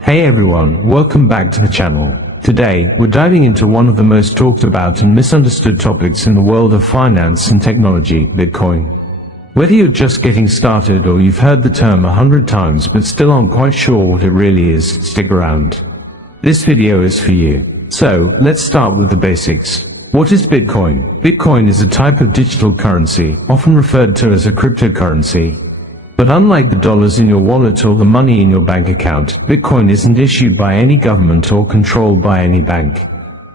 Hey everyone, welcome back to the channel. Today, we're diving into one of the most talked about and misunderstood topics in the world of finance and technology, Bitcoin. Whether you're just getting started or you've heard the term 100 times but still aren't quite sure what it really is, stick around. This video is for you. So, let's start with the basics. What is Bitcoin? Bitcoin is a type of digital currency, often referred to as a cryptocurrency. But unlike the dollars in your wallet or the money in your bank account, Bitcoin isn't issued by any government or controlled by any bank.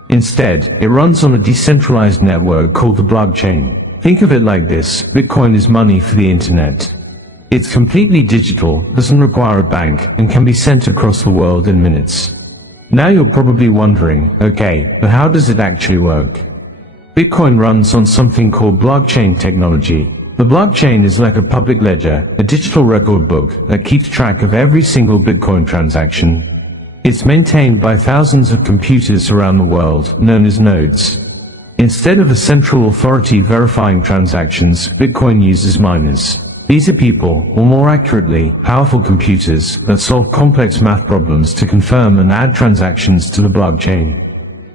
Instead, it runs on a decentralized network called the blockchain. Think of it like this: Bitcoin is money for the internet. It's completely digital, doesn't require a bank, and can be sent across the world in minutes. Now you're probably wondering, okay, but how does it actually work? Bitcoin runs on something called blockchain technology. The blockchain is like a public ledger, a digital record book that keeps track of every single Bitcoin transaction. It's maintained by thousands of computers around the world, known as nodes. Instead of a central authority verifying transactions, Bitcoin uses miners. These are people, or more accurately, powerful computers, that solve complex math problems to confirm and add transactions to the blockchain.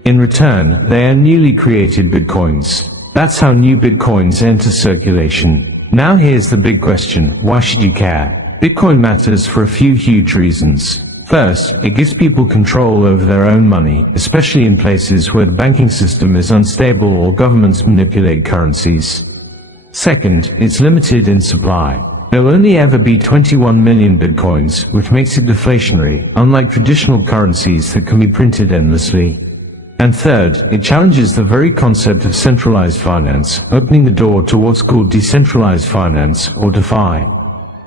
In return, they are newly created Bitcoins. That's how new Bitcoins enter circulation. Now here's the big question: why should you care? Bitcoin matters for a few huge reasons. First, it gives people control over their own money, especially in places where the banking system is unstable or governments manipulate currencies. Second, it's limited in supply. There will only ever be 21 million Bitcoins, which makes it deflationary, unlike traditional currencies that can be printed endlessly. And third, it challenges the very concept of centralized finance, opening the door to what's called decentralized finance, or DeFi.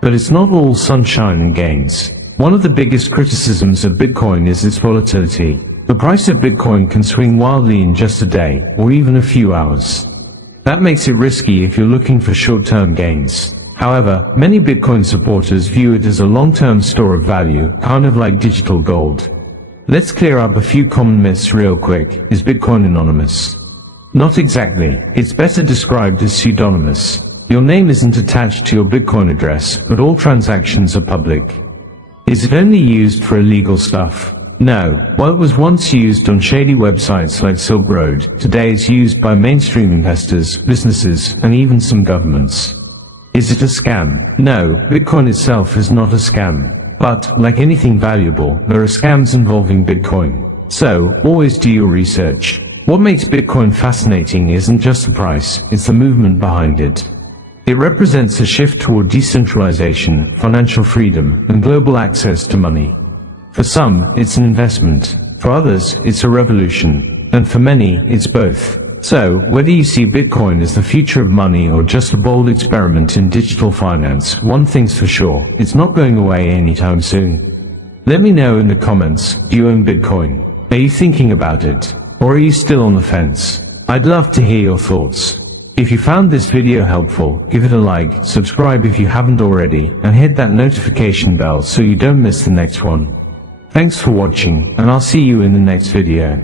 But it's not all sunshine and gains. One of the biggest criticisms of Bitcoin is its volatility. The price of Bitcoin can swing wildly in just a day, or even a few hours. That makes it risky if you're looking for short-term gains. However, many Bitcoin supporters view it as a long-term store of value, kind of like digital gold. Let's clear up a few common myths real quick. Is Bitcoin anonymous? Not exactly. It's better described as pseudonymous. Your name isn't attached to your Bitcoin address, but all transactions are public. Is it only used for illegal stuff? No. While it was once used on shady websites like Silk Road, today it's used by mainstream investors, businesses, and even some governments. Is it a scam? No, Bitcoin itself is not a scam. But, like anything valuable, there are scams involving Bitcoin. So, always do your research. What makes Bitcoin fascinating isn't just the price, it's the movement behind it. It represents a shift toward decentralization, financial freedom, and global access to money. For some, it's an investment. For others, it's a revolution. And for many, it's both. So, whether you see Bitcoin as the future of money or just a bold experiment in digital finance, one thing's for sure: it's not going away anytime soon. Let me know in the comments, do you own Bitcoin? Are you thinking about it? Or are you still on the fence? I'd love to hear your thoughts. If you found this video helpful, give it a like, subscribe if you haven't already, and hit that notification bell so you don't miss the next one. Thanks for watching, and I'll see you in the next video.